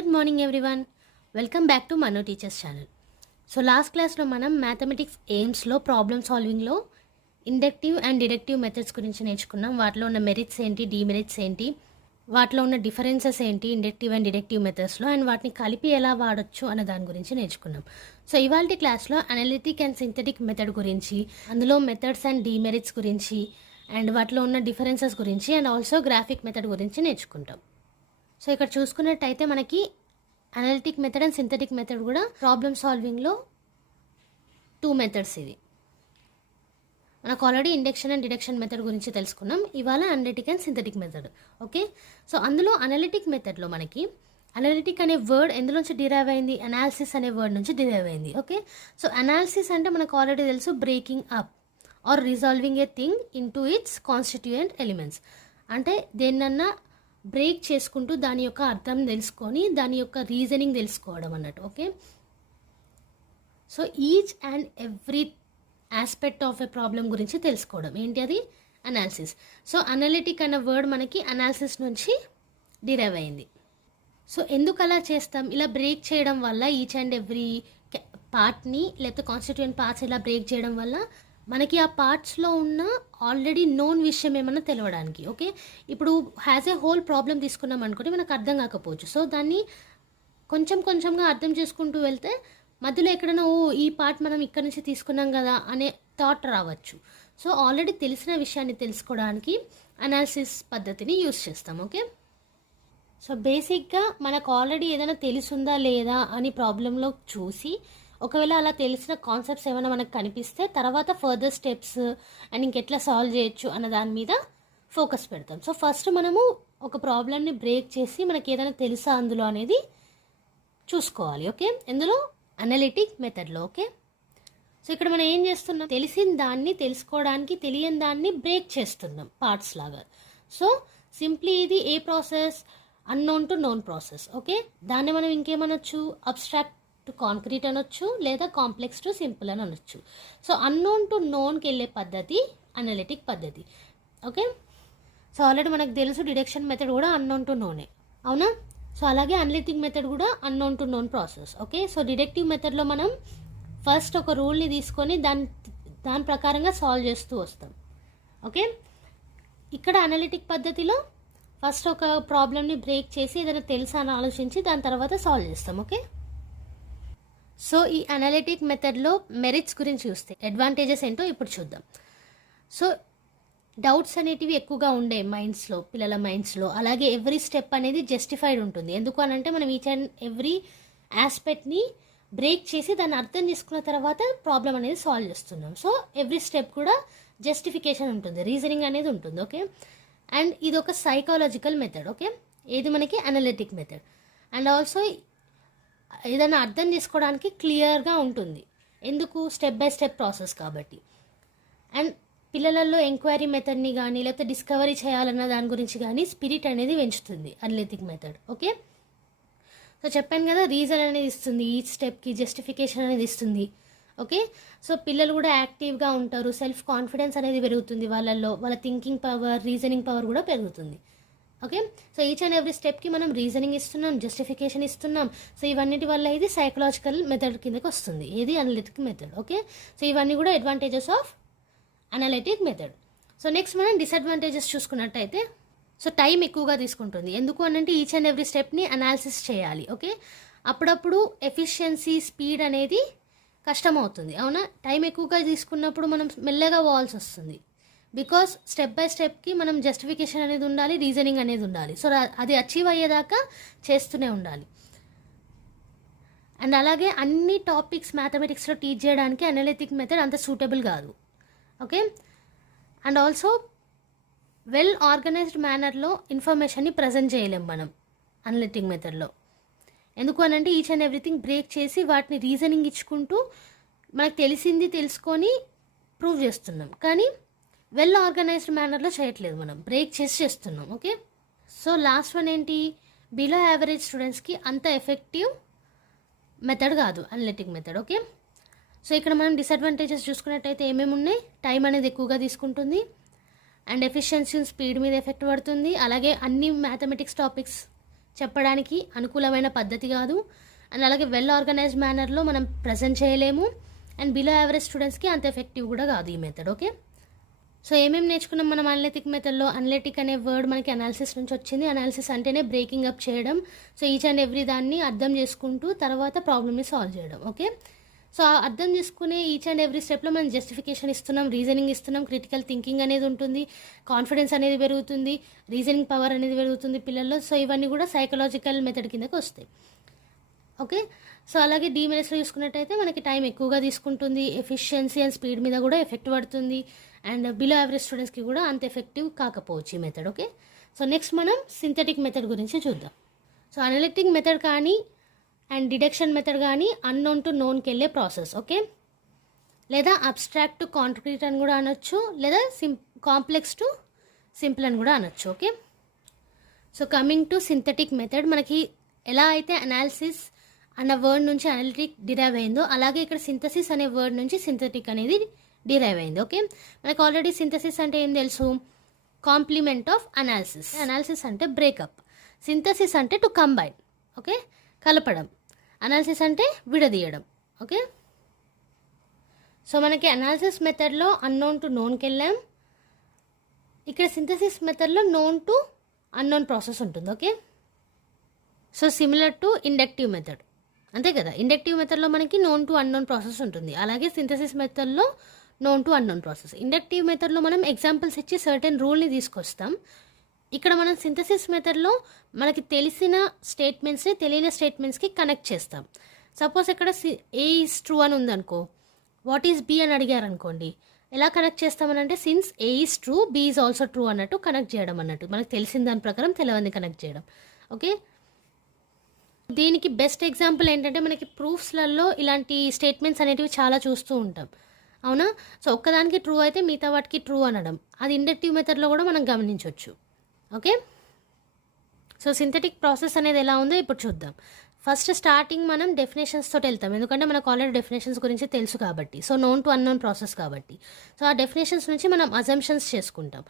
Good morning everyone, welcome back to Mano teachers channel. So last క్లాస్లో మనం mathematics ఎయిమ్స్లో problem సాల్వింగ్లో ఇండక్టివ్ అండ్ డిడక్టివ్ మెథడ్స్ గురించి నేర్చుకున్నాం. వాటిలో ఉన్న మెరిట్స్ ఏంటి, డిమెరిట్స్ ఏంటి, వాటిలో ఉన్న డిఫరెన్సెస్ ఏంటి ఇండక్టివ్ అండ్ డిడక్టివ్ మెథడ్స్లో, అండ్ వాటిని కలిపి ఎలా వాడచ్చు అన్న దాని గురించి నేర్చుకున్నాం. సో ఇవాళ క్లాస్లో అనలిటిక్ అండ్ సింథటిక్ మెథడ్ గురించి, అందులో మెథడ్స్ అండ్ డిమెరిట్స్ గురించి, అండ్ వాటిలో ఉన్న డిఫరెన్సెస్ గురించి, అండ్ ఆల్సో గ్రాఫిక్ మెథడ్ గురించి నేర్చుకుంటాం. సో ఇక్కడ చూసుకున్నట్టయితే మనకి analytic method and synthetic method కూడా ప్రాబ్లమ్ సాల్వింగ్లో 2 మెథడ్స్. ఇవి మనకు already induction and deduction method గురించి తెలుసుకున్నాం. ఇవాళ analytic and synthetic method. Okay, so అందులో అనలిటిక్ మెథడ్లో మనకి అనలిటిక్ అనే వర్డ్ ఎందులోంచి డిరైవ్ అయింది, అనాలిసిస్ అనే వర్డ్ నుంచి డిరైవ్ అయింది. ఓకే, సో అనాలిసిస్ అంటే మనకు ఆల్రెడీ తెలుసు, breaking up or resolving a thing into its constituent elements. అంటే దేన్నన్నా బ్రేక్ చేసుకుంటూ దాని యొక్క అర్థం తెలుసుకొని దాని యొక్క రీజనింగ్ తెలుసుకోవడం అన్నట్టు. Okay, so each and every aspect of a problem గురించి తెలుసుకోవడం ఏంటి, అది అనాలిసిస్. సో అనలిటిక్ అన్న వర్డ్ మనకి అనాలిసిస్ నుంచి డిరైవ్ అయింది. సో ఎందుకు అలా చేస్తాం, ఇలా బ్రేక్ చేయడం వల్ల ఈచ్ అండ్ ఎవ్రీ పార్ట్ని లేకపోతే కాన్స్టిట్యూయెంట్ పార్ట్స్ ఇలా బ్రేక్ చేయడం వల్ల మనకి ఆ పార్ట్స్లో ఉన్న ఆల్రెడీ నోన్ విషయం ఏమన్నా తెలవడానికి. ఓకే, ఇప్పుడు హ్యాజ్ ఏ హోల్ ప్రాబ్లం తీసుకున్నాం అనుకోండి, మనకు అర్థం కాకపోవచ్చు. సో దాన్ని కొంచెం కొంచెంగా అర్థం చేసుకుంటూ వెళ్తే మధ్యలో ఎక్కడైనా ఈ పార్ట్ మనం ఇక్కడ నుంచి తీసుకున్నాం కదా అనే థాట్ రావచ్చు. సో ఆల్రెడీ తెలిసిన విషయాన్ని తెలుసుకోవడానికి అనాలిసిస్ పద్ధతిని యూస్ చేస్తాం. ఓకే, సో బేసిక్గా మనకు ఆల్రెడీ ఏదైనా తెలుసుందా లేదా అని ప్రాబ్లంలో చూసి, ఒకవేళ అలా తెలిసిన కాన్సెప్ట్స్ ఏమైనా మనకు కనిపిస్తే తర్వాత ఫర్దర్ స్టెప్స్ అండ్ ఇంకెట్లా సాల్వ్ చేయొచ్చు అన్న దాని మీద ఫోకస్ పెడతాం. సో ఫస్ట్ మనము ఒక ప్రాబ్లమ్ని బ్రేక్ చేసి మనకి ఏదైనా తెలుసా అందులో అనేది చూసుకోవాలి. ఓకే, ఎందులో అనలిటిక్ మెథడ్లో. ఓకే, సో ఇక్కడ మనం ఏం చేస్తున్నాం, తెలిసిన దాన్ని తెలుసుకోవడానికి తెలియని దాన్ని బ్రేక్ చేస్తున్నాం పార్ట్స్ లాగా. సో సింప్లీ ఇది a process, unknown to known process. Okay, దాన్ని మనం ఇంకేమనొచ్చు, అబ్స్ట్రాక్ట్ టు కాంక్రీట్ అనొచ్చు, లేదా కాంప్లెక్స్ టు సింపుల్ అని అనొచ్చు. సో అన్నోన్ టు నోన్కి వెళ్ళే పద్ధతి అనలిటిక్ పద్ధతి. ఓకే, సో ఆల్రెడీ మనకు తెలుసు డిడక్షన్ మెథడ్ కూడా అన్నోన్ టు నోనే, అవునా? సో అలాగే అనలిటిక్ మెథడ్ కూడా unknown to known process. Okay, so deductive మెథడ్లో మనం ఫస్ట్ ఒక రూల్ని తీసుకొని దాని ప్రకారంగా సాల్వ్ చేస్తూ వస్తాం. ఓకే, ఇక్కడ అనలిటిక్ పద్ధతిలో ఫస్ట్ ఒక ప్రాబ్లమ్ని బ్రేక్ చేసి ఏదైనా తెలుసా అని ఆలోచించి దాని తర్వాత సాల్వ్ చేస్తాం. ఓకే, సో ఈ అనలిటిక్ మెథడ్లో మెరిట్స్ గురించి చూస్తే అడ్వాంటేజెస్ ఏంటో ఇప్పుడు చూద్దాం. సో డౌట్స్ అనేటివి ఎక్కువగా ఉండే మైండ్స్లో, పిల్లల మైండ్స్లో. అలాగే ఎవ్రీ స్టెప్ అనేది జస్టిఫైడ్ ఉంటుంది. ఎందుకు అనంటే మనం ఈచ్ అండ్ ఎవ్రీ ఆస్పెక్ట్ని బ్రేక్ చేసి దాన్ని అర్థం చేసుకున్న తర్వాత ప్రాబ్లం అనేది సాల్వ్ చేస్తున్నాం. సో ఎవ్రీ స్టెప్ కూడా జస్టిఫికేషన్ ఉంటుంది, రీజనింగ్ అనేది ఉంటుంది. ఓకే, అండ్ ఇది ఒక సైకాలజికల్ మెథడ్. ఓకే, ఇది మనకి అనలిటిక్ మెథడ్. అండ్ ఆల్సో ఏదైనా అర్థం చేసుకోవడానికి క్లియర్గా ఉంటుంది, ఎందుకు, స్టెప్ బై స్టెప్ ప్రాసెస్ కాబట్టి. అండ్ పిల్లలలో ఎంక్వైరీ మెథడ్ని కానీ లేకపోతే డిస్కవరీ చేయాలన్న దాని గురించి కానీ స్పిరిట్ అనేది పెంచుతుంది అనలిటిక్ మెథడ్. ఓకే, సో చెప్పాను కదా, రీజన్ అనేది ఇస్తుంది, ఈ స్టెప్కి జస్టిఫికేషన్ అనేది ఇస్తుంది. ఓకే, సో పిల్లలు కూడా యాక్టివ్గా ఉంటారు, సెల్ఫ్ కాన్ఫిడెన్స్ అనేది పెరుగుతుంది వాళ్ళల్లో, వాళ్ళ థింకింగ్ పవర్, రీజనింగ్ పవర్ కూడా పెరుగుతుంది. Okay, so each and every స్టెప్కి మనం రీజనింగ్ ఇస్తున్నాం, జస్టిఫికేషన్ ఇస్తున్నాం. సో ఇవన్నిటి వల్ల ఇది సైకలాజికల్ మెథడ్ కిందకి వస్తుంది, ఇది అనలిటిక్ మెథడ్. ఓకే, సో ఇవన్నీ కూడా advantages of analytic method. So next మనం డిసడ్వాంటేజెస్ చూసుకున్నట్టయితే, సో టైం ఎక్కువగా తీసుకుంటుంది. ఎందుకు అనంటే each and every stepney analysis చేయాలి. ఓకే, అప్పుడప్పుడు ఎఫిషియన్సీ, స్పీడ్ అనేది కష్టమవుతుంది, అవునా? టైం ఎక్కువగా తీసుకున్నప్పుడు మనం మెల్లగా పోవాల్సి వస్తుంది. బికాస్ స్టెప్ బై స్టెప్కి మనం జస్టిఫికేషన్ అనేది ఉండాలి, రీజనింగ్ అనేది ఉండాలి. సో అది అచీవ్ అయ్యేదాకా చేస్తూనే ఉండాలి. అండ్ అలాగే అన్ని టాపిక్స్ మ్యాథమెటిక్స్లో టీచ్ చేయడానికి అనలిటిక్ మెథడ్ అంత సూటబుల్ కాదు. Okay, and also well organized మేనర్లో ఇన్ఫర్మేషన్ని ప్రజెంట్ చేయలేం మనం అనలిటిక్ మెథడ్లో. ఎందుకు అనంటే ఈచ్ అండ్ ఎవ్రీథింగ్ బ్రేక్ చేసి వాటిని రీజనింగ్ ఇచ్చుకుంటూ మనకు తెలిసింది తెలుసుకొని ప్రూవ్ చేస్తున్నాం, కానీ వెల్ ఆర్గనైజ్డ్ మేనర్లో చేయట్లేదు, మనం బ్రేక్ చేసి చేస్తున్నాం. ఓకే, సో లాస్ట్ వన్ ఏంటి, బిలో యావరేజ్ స్టూడెంట్స్కి అంత ఎఫెక్టివ్ మెథడ్ కాదు అనలిటిక్ మెథడ్. ఓకే, సో ఇక్కడ మనం డిసడ్వాంటేజెస్ చూసుకున్నట్టయితే ఏమేమి ఉన్నాయి, టైం అనేది ఎక్కువగా తీసుకుంటుంది, అండ్ ఎఫిషియన్సీ, స్పీడ్ మీద ఎఫెక్ట్ పడుతుంది. అలాగే అన్ని మ్యాథమెటిక్స్ టాపిక్స్ చెప్పడానికి అనుకూలమైన పద్ధతి కాదు. అండ్ అలాగే వెల్ ఆర్గనైజ్డ్ మేనర్లో మనం ప్రజెంట్ చేయలేము. అండ్ బిలో యావరేజ్ స్టూడెంట్స్కి అంత ఎఫెక్టివ్ కూడా కాదు ఈ మెథడ్. ఓకే, సో ఏమేమి నేర్చుకున్నాం మనం అనలిటిక్ మెథడ్లో? అనలిటిక్ అనే వర్డ్ మనకి అనాలిసిస్ నుంచి వచ్చింది. అనాలిసిస్ అంటేనే బ్రేకింగ్ అప్ చేయడం. సో ఈచ్ అండ్ ఎవ్రీ దాన్ని అర్థం చేసుకుంటూ తర్వాత ప్రాబ్లమ్ని సాల్వ్ చేయడం. ఓకే, సో అర్థం చేసుకునే ఈచ్ అండ్ ఎవ్రీ స్టెప్లో మనం జస్టిఫికేషన్ ఇస్తున్నాం, రీజనింగ్ ఇస్తున్నాం, క్రిటికల్ థింకింగ్ అనేది ఉంటుంది, కాన్ఫిడెన్స్ అనేది పెరుగుతుంది, రీజనింగ్ పవర్ అనేది పెరుగుతుంది పిల్లల్లో. సో ఇవన్నీ కూడా సైకలాజికల్ మెథడ్ కిందకి వస్తాయి. ఓకే, సో అలాగే డీమెరిట్స్లో చూసుకున్నట్టయితే మనకి టైం ఎక్కువగా తీసుకుంటుంది, ఎఫిషియన్సీ అండ్ స్పీడ్ మీద కూడా ఎఫెక్ట్ పడుతుంది. అండ్ బిలో యావరేజ్ స్టూడెంట్స్కి కూడా అంత ఎఫెక్టివ్ కాకపోవచ్చు ఈ మెథడ్. ఓకే, సో నెక్స్ట్ మనం సింథటిక్ మెథడ్ గురించి చూద్దాం. సో అనలిటిక్ మెథడ్ కానీ అండ్ డిడక్షన్ మెథడ్ కానీ అన్నోన్ టు నోన్కి వెళ్ళే ప్రాసెస్. ఓకే, లేదా అబ్స్ట్రాక్ట్ టు కాంక్రీట్ అని కూడా అనొచ్చు, లేదా కాంప్లెక్స్ టు సింపుల్ అని కూడా అనొచ్చు. Okay, so coming to synthetic method, మనకి ఎలా అయితే అనాలిసిస్ అన్న వర్డ్ నుంచి అనలిటిక్ డిరైవ్ అయిందో అలాగే ఇక్కడ సింథసిస్ అనే వర్డ్ నుంచి సింథటిక్ అనేది డిరైవ్ అయింది. ఓకే, మనకు ఆల్రెడీ సింథసిస్ అంటే ఏం తెలుసు? Complement of analysis. అనాలిసిస్ అంటే బ్రేకప్, సింథసిస్ అంటే టు కంబైన్. ఓకే, కలపడం. అనాలిసిస్ అంటే విడదీయడం. ఓకే, సో మనకి అనాలిసిస్ మెథడ్లో అన్నోన్ టు నోన్కి వెళ్ళాం. ఇక్కడ సింథసిస్ మెథడ్లో నోన్ టు అన్నోన్ ప్రాసెస్ ఉంటుంది. Okay, so similar to inductive method అంతే కదా. ఇండక్టివ్ మెథడ్లో మనకి నోన్ టు అన్నోన్ ప్రాసెస్ ఉంటుంది, అలాగే సింథసిస్ మెథడ్లో known to unknown process. Inductive మెథడ్లో మనం ఎగ్జాంపుల్స్ ఇచ్చి సర్టెన్ రూల్ని తీసుకొస్తాం. ఇక్కడ మనం సింథసిస్ మెథడ్లో మనకి తెలిసిన స్టేట్మెంట్స్ని తెలియని స్టేట్మెంట్స్కి కనెక్ట్ చేస్తాం. సపోజ్ ఇక్కడ ఏ ఈజ్ ట్రూ అని ఉందనుకో, వాట్ ఈజ్ బి అని అడిగారు అనుకోండి, ఎలా కనెక్ట్ చేస్తామనంటే since A is true B is also true అన్నట్టు కనెక్ట్ చేయడం అన్నట్టు, మనకు తెలిసిన దాని ప్రకారం తెలియని కనెక్ట్ చేయడం. ఓకే, దీనికి బెస్ట్ ఎగ్జాంపుల్ ఏంటంటే మనకి ప్రూఫ్స్లలో ఇలాంటి స్టేట్మెంట్స్ అనేటివి చాలా చూస్తూ ఉంటాం, అవునా? సో ఒక్కదానికి ట్రూ అయితే మిగతా వాటికి ట్రూ అనడం, అది ఇండక్టివ్ మెథడ్లో కూడా మనం గమనించవచ్చు. ఓకే, సో సింథటిక్ ప్రాసెస్ అనేది ఎలా ఉందో ఇప్పుడు చూద్దాం. ఫస్ట్ స్టార్టింగ్ మనం డెఫినేషన్స్ తోటి వెళ్తాం, ఎందుకంటే మనకు ఆల్రెడీ డెఫినేషన్స్ గురించి తెలుసు కాబట్టి. So known to unknown process కాబట్టి, సో ఆ డెఫినేషన్స్ నుంచి మనం అజంప్షన్స్ చేసుకుంటాం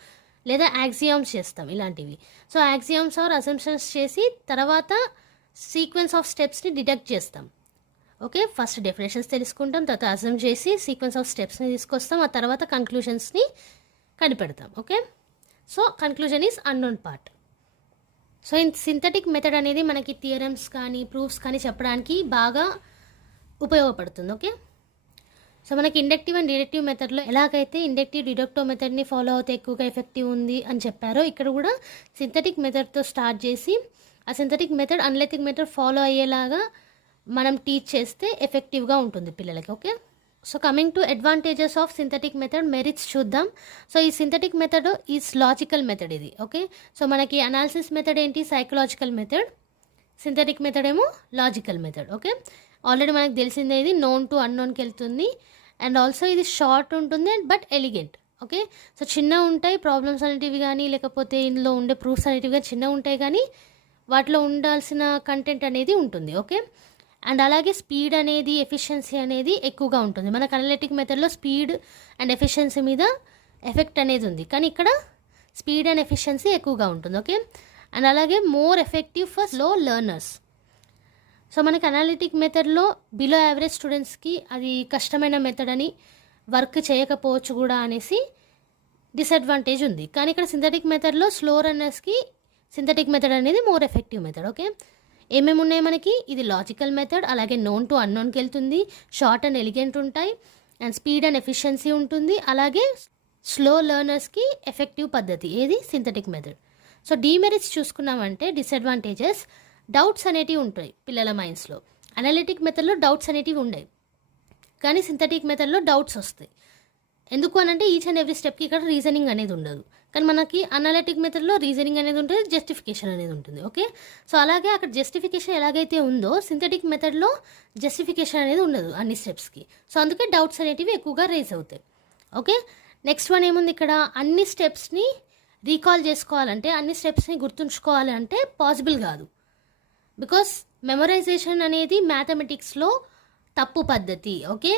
లేదా యాక్సియమ్స్ చేస్తాం ఇలాంటివి. సో యాక్సియమ్స్ ఆర్ అజంప్షన్స్ చేసి తర్వాత సీక్వెన్స్ ఆఫ్ స్టెప్స్ని డిడక్ట్ చేస్తాం. ఓకే, ఫస్ట్ డెఫినేషన్స్ తెలుసుకుంటాం, తర్వాత అజమ్ చేసి సీక్వెన్స్ ఆఫ్ స్టెప్స్ని తీసుకొస్తాం, ఆ తర్వాత కన్క్లూషన్స్ని కనిపెడతాం. Okay, so conclusion is unknown part. So in synthetic method అనేది మనకి థియరమ్స్ కానీ ప్రూఫ్స్ కానీ చెప్పడానికి బాగా ఉపయోగపడుతుంది. ఓకే, సో మనకి ఇండక్టివ్ అండ్ డిడక్టివ్ మెథడ్లో ఎలాగైతే ఇండక్టివ్ డిడక్టివ్ మెథడ్ని ఫాలో అవుతే ఎక్కువగా ఎఫెక్టివ్ ఉంది అని చెప్పారో, ఇక్కడ కూడా సింథటిక్ మెథడ్తో స్టార్ట్ చేసి ఆ synthetic method analytic method follow అయ్యేలాగా మనం టీచ్ చేస్తే ఎఫెక్టివ్గా ఉంటుంది పిల్లలకి. Okay, so coming to advantages of synthetic method, merits చూద్దాం. సో ఈ synthetic method is logical method ఇది. ఓకే, సో మనకి అనాలిసిస్ మెథడ్ ఏంటి? Psychological method. సింథటిక్ మెథడ్ ఏమో లాజికల్ మెథడ్. ఓకే, ఆల్రెడీ మనకు తెలిసిందే ఇది నోన్ టు అన్నోన్కి వెళ్తుంది అండ్ ఆల్సో ఇది షార్ట్ ఉంటుంది బట్ ఎలిగెంట్. ఓకే, సో చిన్న ఉంటాయి ప్రాబ్లమ్స్ అనేటివి కానీ లేకపోతే ఇందులో ఉండే ప్రూఫ్స్ అనేటివి కానీ చిన్న ఉంటాయి కానీ వాటిలో ఉండాల్సిన కంటెంట్ అనేది ఉంటుంది. ఓకే, అండ్ అలాగే స్పీడ్ అనేది ఎఫిషియన్సీ అనేది ఎక్కువగా ఉంటుంది. మనకు అనలిటిక్ మెథడ్లో స్పీడ్ అండ్ ఎఫిషియన్సీ మీద ఎఫెక్ట్ అనేది ఉంది, కానీ ఇక్కడ స్పీడ్ అండ్ ఎఫిషియన్సీ ఎక్కువగా ఉంటుంది. ఓకే, అండ్ అలాగే more effective for slow learners. So మనకి అనలిటిక్ మెథడ్లో బిలో యావరేజ్ స్టూడెంట్స్కి అది కష్టమైన మెథడ్ అని వర్క్ చేయకపోవచ్చు కూడా అనేసి డిసడ్వాంటేజ్ ఉంది, కానీ ఇక్కడ సింథటిక్ మెథడ్లో స్లో రన్నర్స్కి సింథటిక్ మెథడ్ అనేది మోర్ ఎఫెక్టివ్ మెథడ్. ఓకే, ఏమేమి ఉన్నాయి మనకి? ఇది లాజికల్ మెథడ్, అలాగే నోన్ టు అన్నోన్కి వెళ్తుంది, షార్ట్ అండ్ ఎలిగెంట్ ఉంటాయి అండ్ స్పీడ్ అండ్ ఎఫిషియన్సీ ఉంటుంది, అలాగే స్లో లెర్నర్స్కి ఎఫెక్టివ్ పద్ధతి ఏది? Synthetic method. సో డీమెరిట్స్ చూసుకున్నామంటే డిసడ్వాంటేజెస్, డౌట్స్ అనేటివి ఉంటాయి పిల్లల మైండ్స్లో. అనలిటిక్ మెథడ్లో డౌట్స్ అనేటివి ఉండవు, కానీ సింథటిక్ మెథడ్లో డౌట్స్ వస్తాయి. ఎందుకు అనంటే ఈచ్ అండ్ ఎవ్రీ స్టెప్కి ఇక్కడ రీజనింగ్ అనేది ఉండదు, కానీ మనకి అనలిటిక్ మెథడ్లో రీజనింగ్ అనేది ఉంటుంది, జస్టిఫికేషన్ అనేది ఉంటుంది. ఓకే, సో అలాగే అక్కడ జస్టిఫికేషన్ ఎలాగైతే ఉందో సింథటిక్ మెథడ్లో జస్టిఫికేషన్ అనేది ఉండదు అన్ని స్టెప్స్కి. సో అందుకే డౌట్స్ అనేటివి ఎక్కువగా రేజ్ అవుతాయి. ఓకే, నెక్స్ట్ వన్ ఏముంది ఇక్కడ? అన్ని స్టెప్స్ని రీకాల్ చేసుకోవాలంటే అన్ని స్టెప్స్ని గుర్తుంచుకోవాలి అంటే పాసిబుల్ కాదు, బికాస్ మెమరైజేషన్ అనేది మ్యాథమెటిక్స్లో తప్పు పద్ధతి. ఓకే,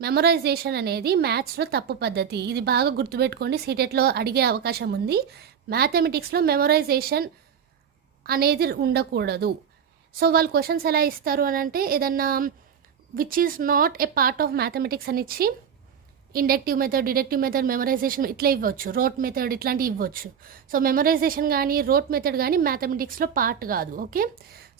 మెమరైజేషన్ అనేది మ్యాథ్స్లో తప్పు పద్ధతి, ఇది బాగా గుర్తుపెట్టుకోండి, సీటెట్లో అడిగే అవకాశం ఉంది. మ్యాథమెటిక్స్లో మెమరైజేషన్ అనేది ఉండకూడదు. సో వాళ్ళు క్వశ్చన్స్ ఎలా ఇస్తారు అని అంటే ఏదన్నా which is not a part of mathematics అని ఇచ్చి inductive method, deductive method, memorisation ఇట్లా ఇవ్వచ్చు, రోట్ మెథడ్ ఇట్లాంటివి ఇవ్వచ్చు. సో మెమరైజేషన్ కానీ రోట్ మెథడ్ కానీ మ్యాథమెటిక్స్లో పార్ట్ కాదు. ఓకే,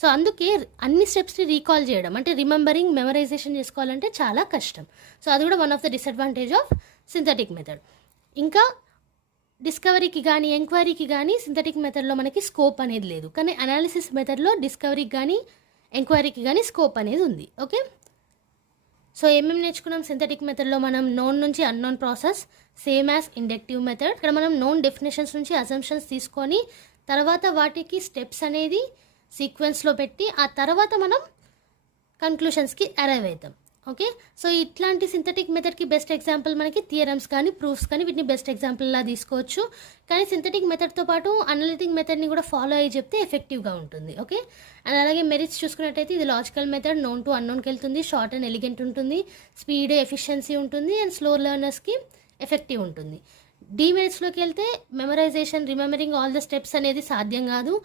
సో అందుకే అన్ని స్టెప్స్ని రీకాల్ చేయడం అంటే రిమెంబరింగ్, మెమరైజేషన్ చేసుకోవాలంటే చాలా కష్టం. సో అది కూడా one of the disadvantage of synthetic method. ఇంకా డిస్కవరీకి కానీ ఎంక్వైరీకి కానీ సింథటిక్ మెథడ్లో మనకి స్కోప్ అనేది లేదు, కానీ అనాలిసిస్ మెథడ్లో డిస్కవరీకి కానీ ఎంక్వైరీకి కానీ స్కోప్ అనేది ఉంది. ఓకే, సో ఏమేమి నేర్చుకున్నాం సింథటిక్ మెథడ్లో మనం? నోన్ నుంచి unknown process same as inductive method. ఇక్కడ మనం నోన్ డెఫినేషన్స్ నుంచి అజంప్షన్స్ తీసుకొని తర్వాత వాటికి స్టెప్స్ అనేది సీక్వెన్స్లో పెట్టి ఆ తర్వాత మనం కన్క్లూషన్స్కి అరైవ్ అవుతాం. ఓకే, సో ఇట్లాంటి సింథటిక్ మెథడ్కి బెస్ట్ ఎగ్జాంపుల్ మనకి థియరమ్స్ కానీ ప్రూఫ్స్ కానీ వీటిని బెస్ట్ ఎగ్జాంపుల్లా తీసుకోవచ్చు. కానీ సింథటిక్ మెథడ్తో పాటు అనలిటిక్ మెథడ్ని కూడా ఫాలో అయ్యి చెప్తే ఎఫెక్టివ్గా ఉంటుంది. ఓకే, అండ్ అలాగే మెరిట్స్ చూసుకున్నట్టయితే ఇది లాజికల్ మెథడ్, నోన్ టు అన్నోన్కి వెళ్తుంది, షార్ట్ అండ్ ఎలిగెంట్ ఉంటుంది, స్పీడ్ ఎఫిషియన్సీ ఉంటుంది, అండ్ స్లో లెర్నర్స్కి ఎఫెక్టివ్ ఉంటుంది. డీమెరిట్స్లోకి వెళ్తే memorisation, remembering all the steps అనేది సాధ్యం కాదు.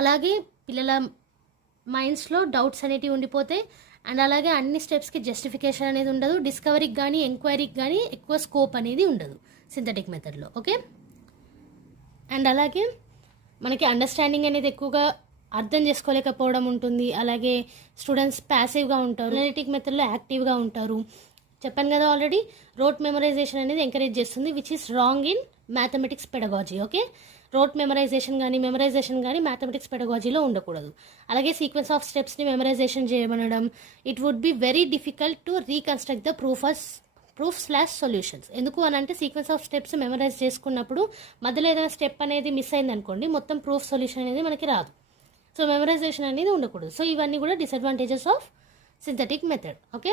అలాగే పిల్లల మైండ్స్లో డౌట్స్ అనేటివి ఉండిపోతాయి. అండ్ అలాగే అన్ని స్టెప్స్కి జస్టిఫికేషన్ అనేది ఉండదు. డిస్కవరీకి కానీ ఎంక్వైరీకి కానీ ఎక్కువ స్కోప్ అనేది ఉండదు సింథటిక్ మెథడ్లో. ఓకే, అండ్ అలాగే మనకి అండర్స్టాండింగ్ అనేది ఎక్కువగా అర్థం చేసుకోలేకపోవడం ఉంటుంది. అలాగే స్టూడెంట్స్ ప్యాసివ్గా ఉంటారు, అనలిటిక్ మెథడ్లో యాక్టివ్గా ఉంటారు. చెప్పాను కదా ఆల్రెడీ, రోట్ మెమరైజేషన్ అనేది ఎంకరేజ్ చేస్తుంది, which is wrong in mathematics pedagogy. Okay, rote memorization కానీ మ్యాథమెటిక్స్ పెడగాజీలో ఉండకూడదు. అలాగే సీక్వెన్స్ ఆఫ్ స్టెప్స్ని మెమరైజేషన్ చేయబడడం, it would be very difficult to reconstruct the proof solutions. ఎందుకు అని అంటే సీక్వెన్స్ ఆఫ్ స్టెప్స్ మెమరైజ్ చేసుకున్నప్పుడు మధ్యలో ఏదైనా స్టెప్ అనేది మిస్ అయింది అనుకోండి, మొత్తం ప్రూఫ్ సొల్యూషన్ అనేది మనకి రాదు. సో మెమరైజేషన్ అనేది ఉండకూడదు. సో ఇవన్నీ కూడా disadvantages of synthetic method. Okay,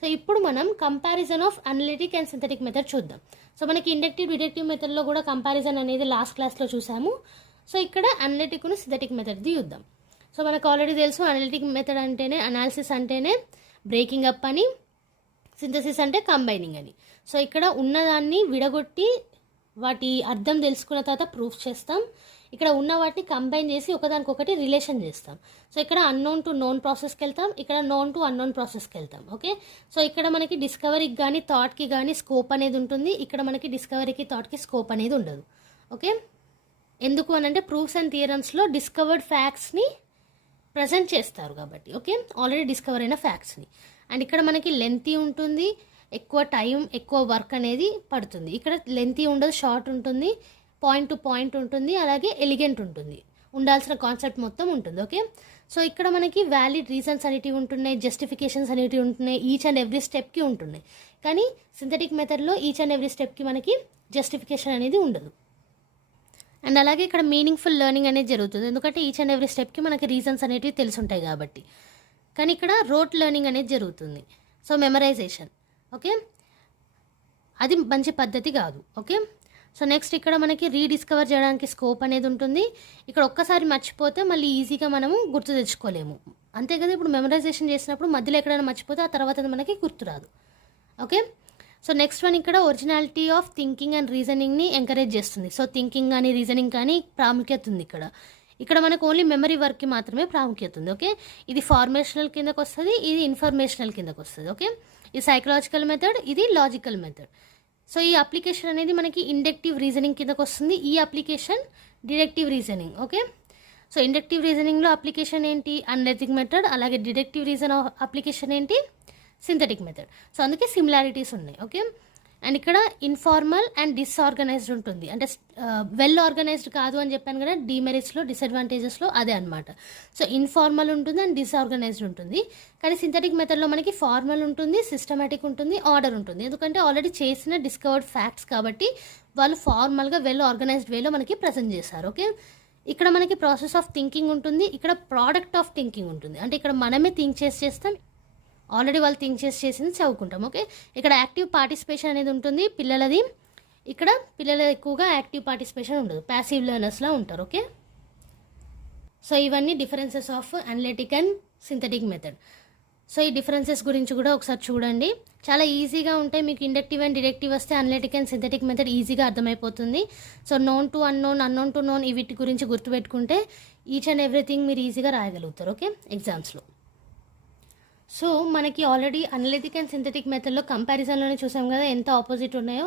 so ఇప్పుడు మనం comparison of analytic and synthetic method చూద్దాం. సో మనకి ఇండక్టివ్, డిడక్టివ్ మెథడ్లో కూడా కంపారిజన్ అనేది లాస్ట్ క్లాస్లో చూసాము. సో ఇక్కడ అనలిటిక్ను సింథటిక్ మెథడ్ది చూద్దాం. సో మనకు ఆల్రెడీ తెలుసు అనలిటిక్ మెథడ్ అంటేనే, అనాలిసిస్ అంటేనే బ్రేకింగ్ అప్ అని, సింథసిస్ అంటే కంబైనింగ్ అని. సో ఇక్కడ ఉన్నదాన్ని విడగొట్టి వాటి అర్థం తెలుసుకున్న తర్వాత ప్రూఫ్ చేస్తాం. ఇక్కడ ఉన్న వాటిని కంబైన్ చేసి ఒకదానికొకటి రిలేషన్ చేస్తాం. సో ఇక్కడ అన్నోన్ టు నోన్ ప్రాసెస్కి వెళ్తాం, ఇక్కడ నోన్ టు అన్నోన్ ప్రాసెస్కి వెళ్తాం. ఓకే, సో ఇక్కడ మనకి డిస్కవరీకి కానీ థాట్కి కానీ స్కోప్ అనేది ఉంటుంది, ఇక్కడ మనకి డిస్కవరీకి థాట్కి స్కోప్ అనేది ఉండదు. ఓకే, ఎందుకు అని అంటే ప్రూఫ్స్ అండ్ థియరమ్స్లో డిస్కవర్డ్ ఫ్యాక్ట్స్ని ప్రజెంట్ చేస్తారు కాబట్టి. ఓకే, ఆల్రెడీ డిస్కవర్ అయిన ఫ్యాక్ట్స్ని. అండ్ ఇక్కడ మనకి లెంతీ ఉంటుంది, ఎక్కువ టైం, ఎక్కువ వర్క్ అనేది పడుతుంది. ఇక్కడ లెంతీ ఉండదు, షార్ట్ ఉంటుంది, పాయింట్ టు పాయింట్ ఉంటుంది, అలాగే ఎలిగెంట్ ఉంటుంది, ఉండాల్సిన కాన్సెప్ట్ మొత్తం ఉంటుంది. ఓకే, సో ఇక్కడ మనకి వ్యాలిడ్ రీజన్స్ అనేటివి ఉంటున్నాయి, జస్టిఫికేషన్స్ అనేటివి ఉంటున్నాయి, ఈచ్ అండ్ ఎవ్రీ స్టెప్కి ఉంటున్నాయి. కానీ సింథటిక్ మెథడ్లో ఈచ్ అండ్ ఎవ్రీ స్టెప్కి మనకి జస్టిఫికేషన్ అనేది ఉండదు. అండ్ అలాగే ఇక్కడ మీనింగ్ఫుల్ లెర్నింగ్ అనేది జరుగుతుంది, ఎందుకంటే ఈచ్ అండ్ ఎవ్రీ స్టెప్కి మనకి రీజన్స్ అనేటివి తెలుసుంటాయి కాబట్టి. కానీ ఇక్కడ రోట్ లెర్నింగ్ అనేది జరుగుతుంది. సో మెమరైజేషన్, ఓకే, అది మంచి పద్ధతి కాదు. ఓకే, సో నెక్స్ట్ ఇక్కడ మనకి రీడిస్కవర్ చేయడానికి స్కోప్ అనేది ఉంటుంది. ఇక్కడ ఒక్కసారి మర్చిపోతే మళ్ళీ ఈజీగా మనము గుర్తు తెచ్చుకోలేము, అంతే కదా. ఇప్పుడు మెమరైజేషన్ చేసినప్పుడు మధ్యలో ఎక్కడైనా మర్చిపోతే ఆ తర్వాత అది మనకి గుర్తురాదు. ఓకే, సో నెక్స్ట్ వన్ ఇక్కడ ఒరిజినాలిటీ ఆఫ్ థింకింగ్ అండ్ రీజనింగ్ని ఎంకరేజ్ చేస్తుంది. సో థింకింగ్ కానీ రీజనింగ్ కానీ ప్రాముఖ్యత ఉంది ఇక్కడ మనకు ఓన్లీ మెమరీ వర్క్కి మాత్రమే ప్రాముఖ్యత ఉంది. ఓకే, ఇది ఫార్మేషనల్ కిందకు వస్తుంది, ఇది ఇన్ఫర్మేషనల్ కిందకు వస్తుంది. ఓకే, ఇది సైకలాజికల్ మెథడ్, ఇది లాజికల్ మెథడ్. సో ఈ అప్లికేషన్ అనేది మనకి ఇండక్టివ్ రీజనింగ్ కిందకు వస్తుంది, ఈ application deductive reasoning. Okay, so inductive రీజనింగ్లో అప్లికేషన్ ఏంటి? Analytic method. అలాగే డిడక్టివ్ రీజన్ అప్లికేషన్ ఏంటి? Synthetic method. సో అందుకే సిమిలారిటీస్ ఉన్నాయి. ఓకే, అండ్ ఇక్కడ ఇన్ఫార్మల్ అండ్ డిస్ఆర్గనైజ్డ్ ఉంటుంది, అంటే వెల్ ఆర్గనైజ్డ్ కాదు అని చెప్పాను కదా డీమెరిట్స్లో, డిసడ్వాంటేజెస్లో అదే అనమాట. సో ఇన్ఫార్మల్ ఉంటుంది అండ్ డిస్ఆర్గనైజ్డ్ ఉంటుంది. కానీ సింథటిక్ మెథడ్లో మనకి ఫార్మల్ ఉంటుంది, సిస్టమేటిక్ ఉంటుంది, ఆర్డర్ ఉంటుంది. ఎందుకంటే ఆల్రెడీ చేసిన డిస్కవర్డ్ ఫ్యాక్ట్స్ కాబట్టి వాళ్ళు ఫార్మల్గా వెల్ ఆర్గనైజ్డ్ వేలో మనకి ప్రజెంట్ చేశారు. ఓకే, ఇక్కడ మనకి ప్రాసెస్ ఆఫ్ థింకింగ్ ఉంటుంది, ఇక్కడ ప్రోడక్ట్ ఆఫ్ థింకింగ్ ఉంటుంది, అంటే ఇక్కడ మనమే థింక్ చేస్తాం, ఆల్రెడీ వాళ్ళు థింక్ చేసింది చదువుకుంటాం. ఓకే, ఇక్కడ యాక్టివ్ పార్టిసిపేషన్ అనేది ఉంటుంది పిల్లలది, ఇక్కడ పిల్లలు ఎక్కువగా యాక్టివ్ పార్టిసిపేషన్ ఉండదు, ప్యాసివ్ లెర్నర్స్లా ఉంటారు. ఓకే, సో ఇవన్నీ differences of analytic and synthetic method. So ఈ డిఫరెన్సెస్ గురించి కూడా ఒకసారి చూడండి, చాలా ఈజీగా ఉంటాయి. మీకు ఇండక్టివ్ అండ్ డిడక్టివ్ వస్తే అనలిటిక్ అండ్ సింథటిక్ మెథడ్ ఈజీగా అర్థమైపోతుంది. So known to unknown, unknown to known, వీటి గురించి గుర్తుపెట్టుకుంటే ఈచ్ అండ్ ఎవ్రీథింగ్ మీరు ఈజీగా రాయగలుగుతారు ఓకే ఎగ్జామ్స్లో. సో మనకి ఆల్రెడీ అనలిటిక్ అండ్ సింథటిక్ మెథడ్లో కంపారిజన్లోనే చూసాం కదా ఎంత ఆపోజిట్ ఉన్నాయో.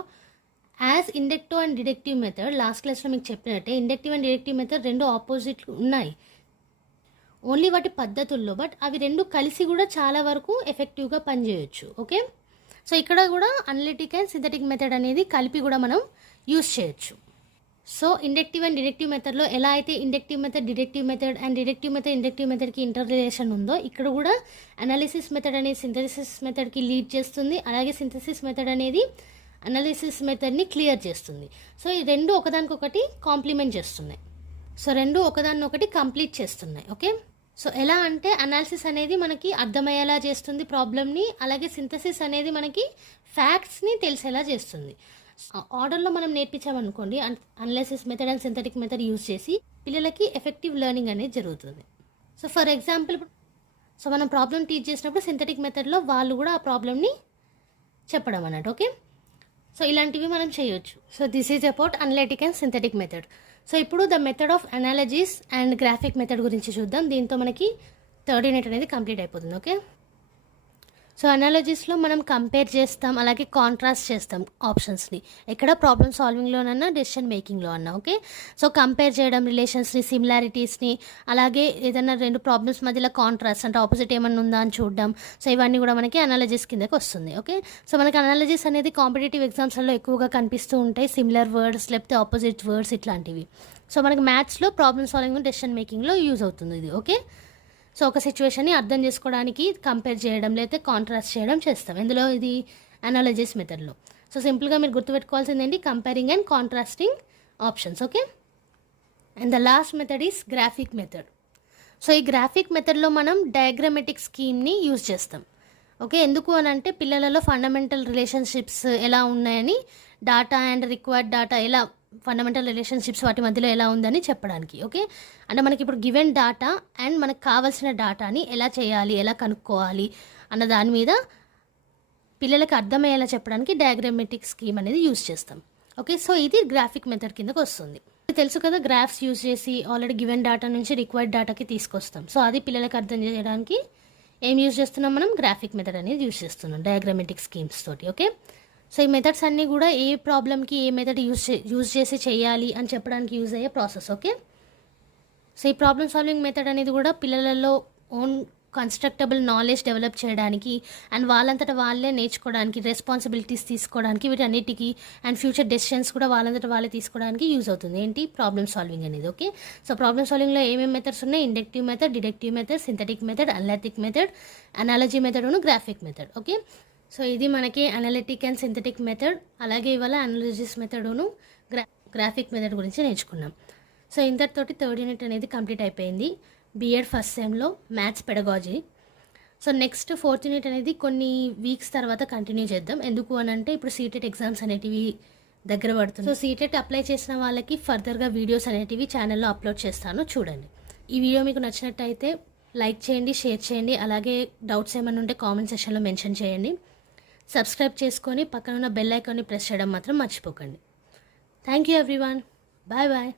As inductive and deductive method last క్లాస్లో మీకు చెప్పినట్టే ఇండక్టివ్ అండ్ డిడక్టివ్ మెథడ్ రెండు ఆపోజిట్ ఉన్నాయి ఓన్లీ వాటి పద్ధతుల్లో, బట్ అవి రెండు కలిసి కూడా చాలా వరకు ఎఫెక్టివ్గా పనిచేయొచ్చు ఓకే. సో ఇక్కడ కూడా అనలిటిక్ అండ్ సింథటిక్ మెథడ్ అనేది కలిపి కూడా మనం యూస్ చేయొచ్చు. సో ఇండక్టివ్ అండ్ డిడక్టివ్ మెథడ్లో ఎలా అయితే inductive method deductive method and deductive method inductive మెథడ్కి ఇంటర్ రిలేషన్ ఉందో, ఇక్కడ కూడా అనాలిసిస్ మెథడ్ అనేది సింథసిస్ మెథడ్కి లీడ్ చేస్తుంది, అలాగే సింథసిస్ మెథడ్ అనేది అనాలిసిస్ మెథడ్ని క్లియర్ చేస్తుంది. సో ఈ రెండు ఒకదానికొకటి కాంప్లిమెంట్ చేస్తున్నాయి. సో రెండు ఒకదాన్నొకటి కంప్లీట్ చేస్తున్నాయి ఓకే. సో ఎలా అంటే అనాలిసిస్ అనేది మనకి అర్థమయ్యేలా చేస్తుంది ప్రాబ్లమ్ని, అలాగే సింథసిస్ అనేది మనకి ఫ్యాక్ట్స్ని తెలిసేలా చేస్తుంది. ఆర్డర్లో మనం నేర్పించామనుకోండి analysis method and synthetic method use చేసి పిల్లలకి ఎఫెక్టివ్ లెర్నింగ్ అనేది జరుగుతుంది. సో ఫర్ ఎగ్జాంపుల్ సో మనం ప్రాబ్లమ్ టీచ్ చేసినప్పుడు సింథటిక్ మెథడ్లో వాళ్ళు కూడా ఆ ప్రాబ్లమ్ని చెప్పడం అన్నట్టు ఓకే. సో ఇలాంటివి మనం చేయొచ్చు. So this is about analytic and synthetic method. So ఇప్పుడు the method of analogies and graphic method గురించి చూద్దాం. దీంతో మనకి థర్డ్ యూనిట్ అనేది కంప్లీట్ అయిపోతుంది ఓకే. సో అనాలజీస్లో మనం కంపేర్ చేస్తాం, అలాగే కాంట్రాస్ట్ చేస్తాం ఆప్షన్స్ని, ఎక్కడ ప్రాబ్లమ్ సాల్వింగ్లోనన్నా డెసిషన్ మేకింగ్లో అన్నా ఓకే. సో కంపేర్ చేయడం రిలేషన్స్ని, సిమిలారిటీస్ని, అలాగే ఏదైనా రెండు ప్రాబ్లమ్స్ మధ్యలో కాంట్రాస్ట్ అంటే ఆపోజిట్ ఏమన్నా ఉందా అని చూడడం. సో ఇవన్నీ కూడా మనకి అనాలజీస్ కిందకి వస్తుంది ఓకే. సో మనకి అనాలజీస్ అనేది కాంపిటేటివ్ ఎగ్జామ్స్లలో ఎక్కువగా కనిపిస్తూ ఉంటాయి, సిమిలర్ వర్డ్స్ లేకపోతే ఆపోజిట్ వర్డ్స్ ఇట్లాంటివి. సో మనకి మ్యాథ్స్లో ప్రాబ్లమ్ సాల్వింగ్ డెసిషన్ మేకింగ్లో యూజ్ అవుతుంది ఇది ఓకే. సో ఒక సిచ్యువేషన్ని అర్థం చేసుకోవడానికి కంపేర్ చేయడం లేకపోతే కాంట్రాస్ట్ చేయడం చేస్తాం ఇందులో, ఇది అనాలజీస్ మెథడ్లో. సో సింపుల్గా మీరు గుర్తుపెట్టుకోవాల్సింది ఏంటి, comparing and contrasting options okay. And the last method is graphic method. So ఈ గ్రాఫిక్ మెథడ్లో మనం డయాగ్రామెటిక్ స్కీమ్ని యూజ్ చేస్తాం ఓకే. ఎందుకు అని అంటే పిల్లలలో ఫండమెంటల్ రిలేషన్షిప్స్ ఎలా ఉన్నాయని, డాటా అండ్ రిక్వైర్డ్ డాటా ఎలా ఫండమెంటల్ రిలేషన్షిప్స్ వాటి మధ్యలో ఎలా ఉందని చెప్పడానికి ఓకే. అంటే మనకి ఇప్పుడు గివెన్ డాటా అండ్ మనకు కావాల్సిన డాటాని ఎలా చేయాలి, ఎలా కనుక్కోవాలి అన్న దాని మీద పిల్లలకి అర్థమయ్యేలా చెప్పడానికి డయాగ్రామెటిక్ స్కీమ్ అనేది యూజ్ చేస్తాం ఓకే. సో ఇది గ్రాఫిక్ మెథడ్ కిందకు వస్తుంది. తెలుసు కదా, గ్రాఫ్స్ యూజ్ చేసి ఆల్రెడీ గివెన్ డాటా నుంచి రిక్వైర్డ్ డాటాకి తీసుకొస్తాం. సో అది పిల్లలకి అర్థం చేయడానికి ఏం యూజ్ చేస్తున్నాం మనం, గ్రాఫిక్ మెథడ్ అనేది యూజ్ చేస్తున్నాం డయాగ్రామెటిక్ స్కీమ్స్ తోటి ఓకే. సో ఈ మెథడ్స్ అన్నీ కూడా ఏ ప్రాబ్లమ్కి ఏ మెథడ్ యూజ్ చేసి చేయాలి అని చెప్పడానికి యూజ్ అయ్యే ప్రాసెస్ ఓకే. సో ఈ ప్రాబ్లమ్ సాల్వింగ్ మెథడ్ అనేది కూడా పిల్లలలో ఓన్ కన్స్ట్రక్టబుల్ నాలెడ్జ్ డెవలప్ చేయడానికి అండ్ వాళ్ళంతటా వాళ్ళే నేర్చుకోవడానికి, రెస్పాన్సిబిలిటీస్ తీసుకోవడానికి, వీటన్నిటికీ అండ్ ఫ్యూచర్ డెసిషన్స్ కూడా వాళ్ళంతటా వాళ్ళే తీసుకోవడానికి యూజ్ అవుతుంది ఏంటి, ప్రాబ్లమ్ సాల్వింగ్ అనేది ఓకే. సో ప్రాబ్లమ్ సాల్వింగ్లో ఏమేమి మెథడ్స్ ఉన్నాయి, inductive method, deductive method, synthetic method, analytic method, analogy method, graphic method okay. So ఇది మనకి అనలిటిక్ అండ్ సింథటిక్ మెథడ్, అలాగే ఇవాళ అనాలజిస్ మెథడును గ్రాఫిక్ మెథడ్ గురించి నేర్చుకున్నాం. సో ఇంతటితోటి థర్డ్ యూనిట్ అనేది కంప్లీట్ అయిపోయింది బీఎడ్ ఫస్ట్ సెమ్లో maths pedagogy. So next fourth unit అనేది కొన్ని వీక్స్ తర్వాత కంటిన్యూ చేద్దాం. ఎందుకు అని అంటే ఇప్పుడు సీటెట్ ఎగ్జామ్స్ అనేటివి దగ్గర పడుతుంది. సో సీటెట్ అప్లై చేసిన వాళ్ళకి ఫర్దర్గా వీడియోస్ అనేటివి ఛానల్లో అప్లోడ్ చేస్తాను, చూడండి. ఈ వీడియో మీకు నచ్చినట్టయితే లైక్ చేయండి, షేర్ చేయండి, అలాగే డౌట్స్ ఏమైనా ఉంటే కామెంట్ సెక్షన్లో మెన్షన్ చేయండి. సబ్స్క్రైబ్ చేసుకొని పక్కన ఉన్న బెల్ ఐకాన్ని ప్రెస్ చేయడం మాత్రం మర్చిపోకండి. Thank you everyone, bye bye.